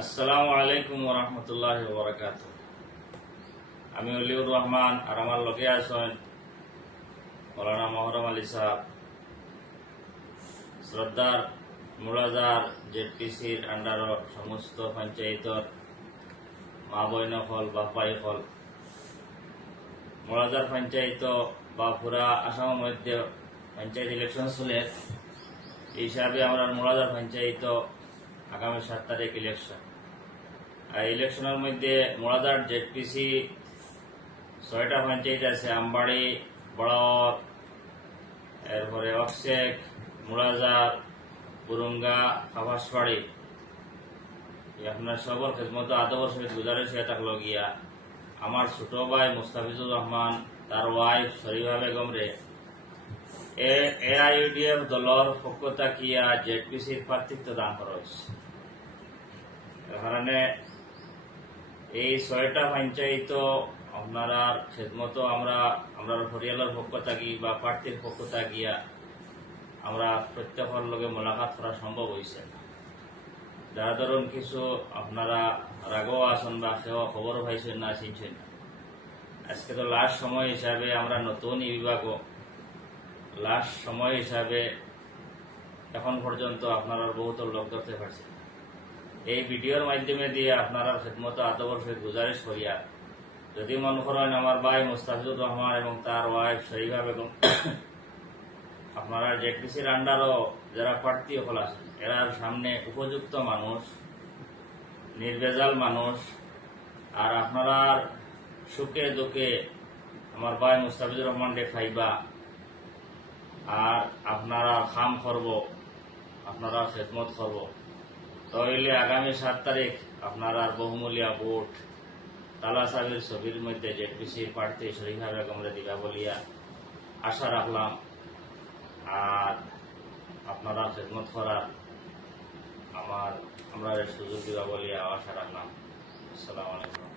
আসসালামু আলাইকুম ওয়া রাহমাতুল্লাহি ওয়া বারাকাতুহু। আমি অলিউর রহমান আর আমার লগে আছেন মৌলানা মহরম আলী সাহেব। শ্রদ্ধার মুলাজার জেডপিসির আন্ডারর সমস্ত পঞ্চায়েতর মা বইন হল বাপাই হল মুলাজার পঞ্চায়েত বা পুরা আসামের মধ্যে পঞ্চায়েত ইলেকশন চলে। এই হিসাবে আমরা মুলাজার পঞ্চায়েত আগামী 7 তারিখ ইলেকশন। আর ইলেকশনের মধ্যে মুলাজার জেডপিসি 6টা পঞ্চায়েত আছে, আমবাড়ি, বড়াওয়ার, এরপরে অক্সেক, মুলাজার, বুরুঙ্গা, খাবাসবাড়ি। আপনার সবর খেদমত আদবর সহিত গুজারিশ থাকলো গিয়া আমার ছোট ভাই মুস্তাফিজুর রহমান তার ওয়াইফ শরীফা বেগম রে এআইইউডিএফ দলর পক্ষ থাকিয়া জেডপিসির প্রার্থিত্ব দান করা হয়েছে। এর কারণে এই 6টা পঞ্চায়েত আপনারা খেদমত আমরা হরিয়ালার পক্ষ থাকি বা প্রার্থীর পক্ষ থাকিয়া আমরা প্রত্যেকের লগে মোলাকাত করা সম্ভব হয়েছে। যারা ধরুন কিছু আপনারা রাগও আসন বা সেও খবর পাইছেন না, চিনছেন না। আজকে তো লাস্ট সময় হিসাবে আমরা নতুন বিভাগও লাস্ট সময় হিসাবে এখন পর্যন্ত আপনারা বহুত লোক ধরতে পারছেন। এই ভিডিওর মাধ্যমে দিয়ে আপনারা খেদমত আদবর সহিত গুজারিশ করিয়া যদি মনে করেন আমার ভাই মুস্তাফিজুর রহমান এবং তার ওয়াইফ শরীফা বেগম আপনারা জেডপিসির আন্ডারও যারা প্রার্থী হল আছেন এরার সামনে উপযুক্ত মানুষ, নির্ভেজাল মানুষ, আর আপনারা সুখে দুঃখে আমার ভাই মুস্তাফিজুর রহমান দেখাইবা আর আপনারা খাম করব, আপনারা খেদমত করব, তাহলে আগামী 7 তারিখ আপনারা বহুমূল্যা ভোট তালা সাহেবের ছবির মধ্যে জেডপিসির প্রার্থী শরীফা বেগমরে দিবা বলিয়া আশা রাখলাম। আর আপনারা খেদমত করার আমরা সুযোগ দিবা বলিয়া আশা রাখলাম। আসসালামু আলাইকুম।